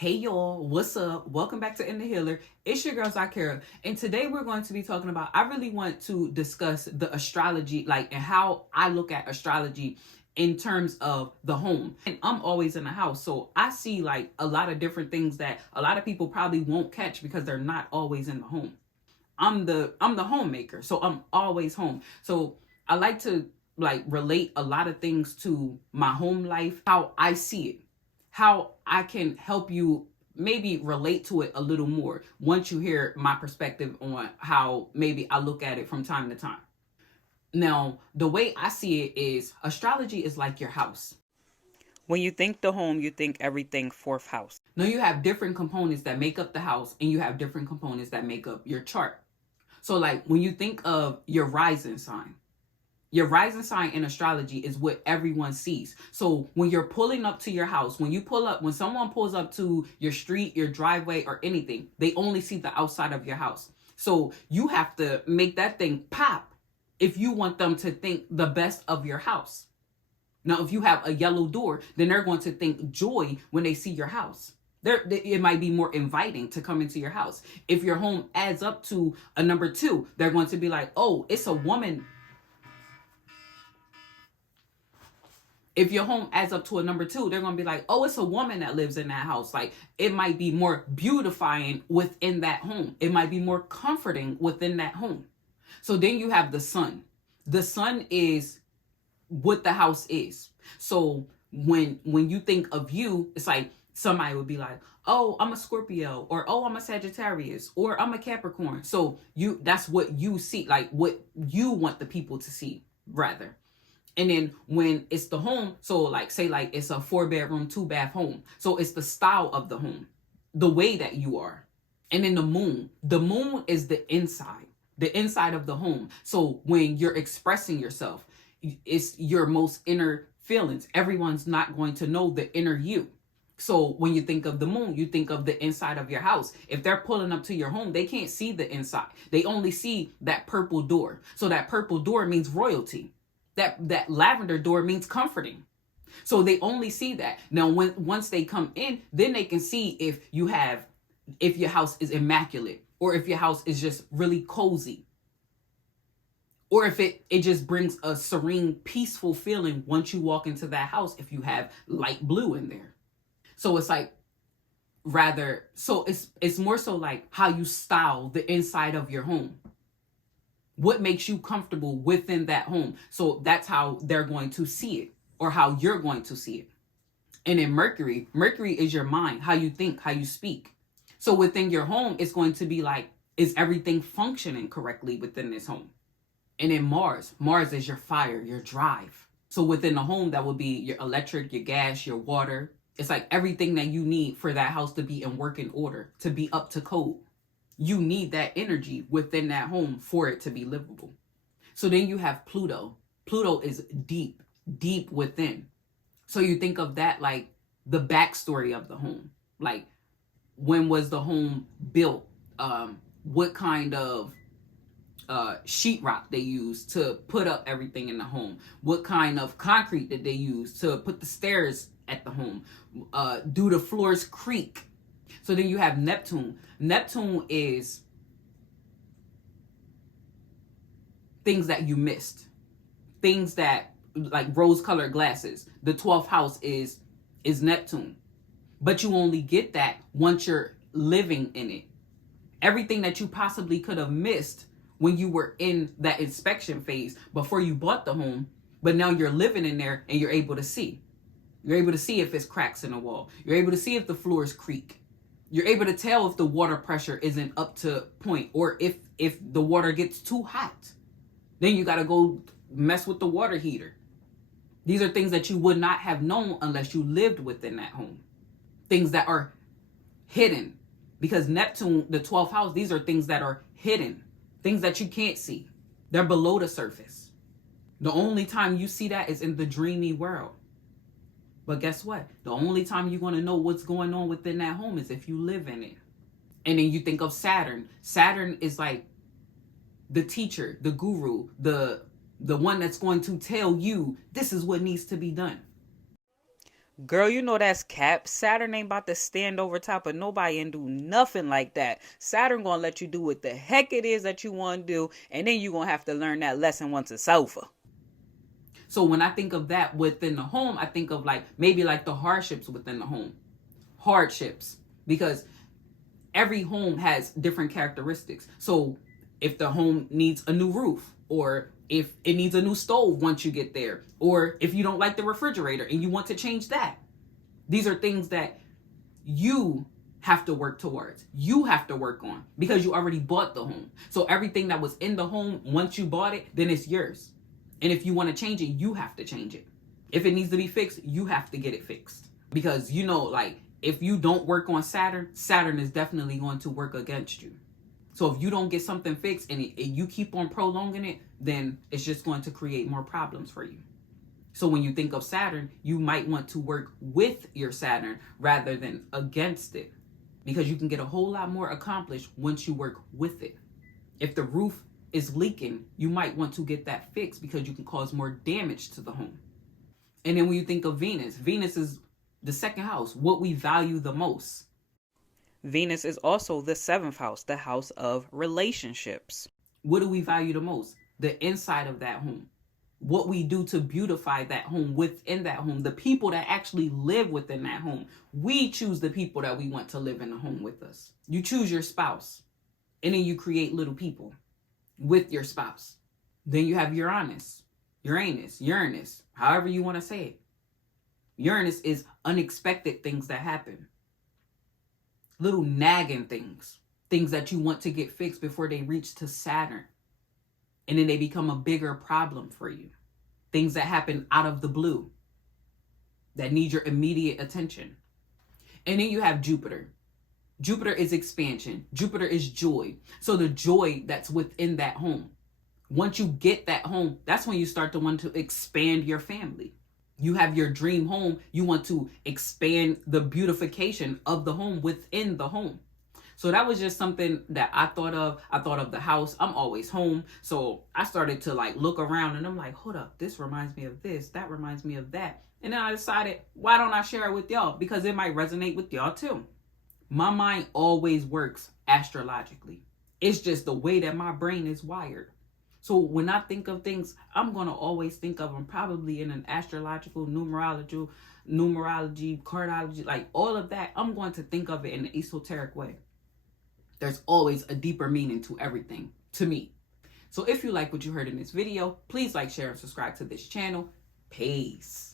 Hey y'all, what's up? Welcome back to In the Healer. It's your girl Zakira, and today we're going to be talking about. I really want to discuss the astrology, and how I look at astrology in terms of the home. And I'm always in the house, so I see a lot of different things that a lot of people probably won't catch because they're not always in the home. I'm the homemaker, so I'm always home. So I like to relate a lot of things to my home life, how I see it, how I can help you maybe relate to it a little more once you hear my perspective on how maybe I look at it from time to time. Now, the way I see it is astrology is like your house. When you think the home, you think everything fourth house. Now, you have different components that make up the house, and you have different components that make up your chart. So, when you think of your rising sign, your rising sign in astrology is what everyone sees. So when you're pulling up to your house, when someone pulls up to your street, your driveway, or anything, they only see the outside of your house. So you have to make that thing pop if you want them to think the best of your house. Now, if you have a yellow door, then they're going to think joy when they see your house. It might be more inviting to come into your house. If your home adds up to a number 2, they're going to be like, oh, it's a woman. If your home adds up to a number 2, they're going to be like, oh, it's a woman that lives in that house. It might be more beautifying within that home. It might be more comforting within that home. So then you have the sun. The sun is what the house is. So when you think of you, it's like somebody would be like, oh, I'm a Scorpio, or oh, I'm a Sagittarius, or I'm a Capricorn. So that's what you see, what you want the people to see, rather. And then when it's the home, so say it's a 4-bedroom, 2-bath home. So it's the style of the home, the way that you are. And then the moon is the inside of the home. So when you're expressing yourself, it's your most inner feelings. Everyone's not going to know the inner you. So when you think of the moon, you think of the inside of your house. If they're pulling up to your home, they can't see the inside. They only see that purple door. So that purple door means royalty. That lavender door means comforting. So they only see that. Now, once they come in, then they can see if your house is immaculate, or if your house is just really cozy, or if it just brings a serene, peaceful feeling once you walk into that house, if you have light blue in there. So it's it's more so how you style the inside of your home. What makes you comfortable within that home? So that's how they're going to see it, or how you're going to see it. And then Mercury is your mind, how you think, how you speak. So within your home, it's going to be is everything functioning correctly within this home? And then Mars is your fire, your drive. So within the home, that would be your electric, your gas, your water. It's everything that you need for that house to be in working order, to be up to code. You need that energy within that home for it to be livable. So then you have Pluto. Pluto is deep, deep within. So you think of that the backstory of the home. When was the home built? What kind of sheetrock they used to put up everything in the home? What kind of concrete did they use to put the stairs at the home? Do the floors creak? So then you have Neptune. Neptune is things that you missed. Things that, rose-colored glasses. The 12th house is Neptune. But you only get that once you're living in it. Everything that you possibly could have missed when you were in that inspection phase before you bought the home, but now you're living in there and you're able to see. You're able to see if it's cracks in the wall. You're able to see if the floors creak. You're able to tell if the water pressure isn't up to point, or if the water gets too hot. Then you got to go mess with the water heater. These are things that you would not have known unless you lived within that home. Things that are hidden. Because Neptune, the 12th house, these are things that are hidden. Things that you can't see. They're below the surface. The only time you see that is in the dreamy world. But guess what? The only time you're going to know what's going on within that home is if you live in it. And then you think of Saturn. Saturn is the teacher, the guru, the one that's going to tell you this is what needs to be done. Girl, you know that's cap. Saturn ain't about to stand over top of nobody and do nothing like that. Saturn gonna let you do what the heck it is that you want to do, and then you gonna have to learn that lesson once it's over. So when I think of that within the home, I think of like maybe like the hardships within the home. Hardships. Because every home has different characteristics. So if the home needs a new roof, or if it needs a new stove once you get there, or if you don't like the refrigerator and you want to change that, these are things that you have to work towards. You have to work on because you already bought the home. So everything that was in the home, once you bought it, then it's yours. And if you want to change it, you have to change it. If it needs to be fixed, you have to get it fixed. Because you know, like, if you don't work on Saturn, Saturn is definitely going to work against you. So if you don't get something fixed and you keep on prolonging it, then it's just going to create more problems for you. So when you think of Saturn, you might want to work with your Saturn rather than against it, because you can get a whole lot more accomplished once you work with it. If the roof is leaking, you might want to get that fixed because you can cause more damage to the home. And then when you think of Venus, Venus is the second house, what we value the most. Venus is also the seventh house, the house of relationships. What do we value the most? The inside of that home. What we do to beautify that home, within that home, the people that actually live within that home. We choose the people that we want to live in the home with us. You choose your spouse, and then you create little people with your spouse. Then you have Uranus, however you want to say it. Uranus is unexpected things that happen. Little nagging things that you want to get fixed before they reach to Saturn. And then they become a bigger problem for you. Things that happen out of the blue that need your immediate attention. And then you have Jupiter. Jupiter is expansion. Jupiter is joy. So the joy that's within that home. Once you get that home, that's when you start to want to expand your family. You have your dream home. You want to expand the beautification of the home within the home. So that was just something that I thought of. I thought of the house. I'm always home. So I started to like look around and I'm like, hold up, this reminds me of this. That reminds me of that. And then I decided, why don't I share it with y'all? Because it might resonate with y'all too. My mind always works astrologically. It's just the way that my brain is wired. So when I think of things, I'm going to always think of them probably in an astrological, numerology, cardology, like all of that. I'm going to think of it in an esoteric way. There's always a deeper meaning to everything, to me. So if you like what you heard in this video, please like, share, and subscribe to this channel. Peace.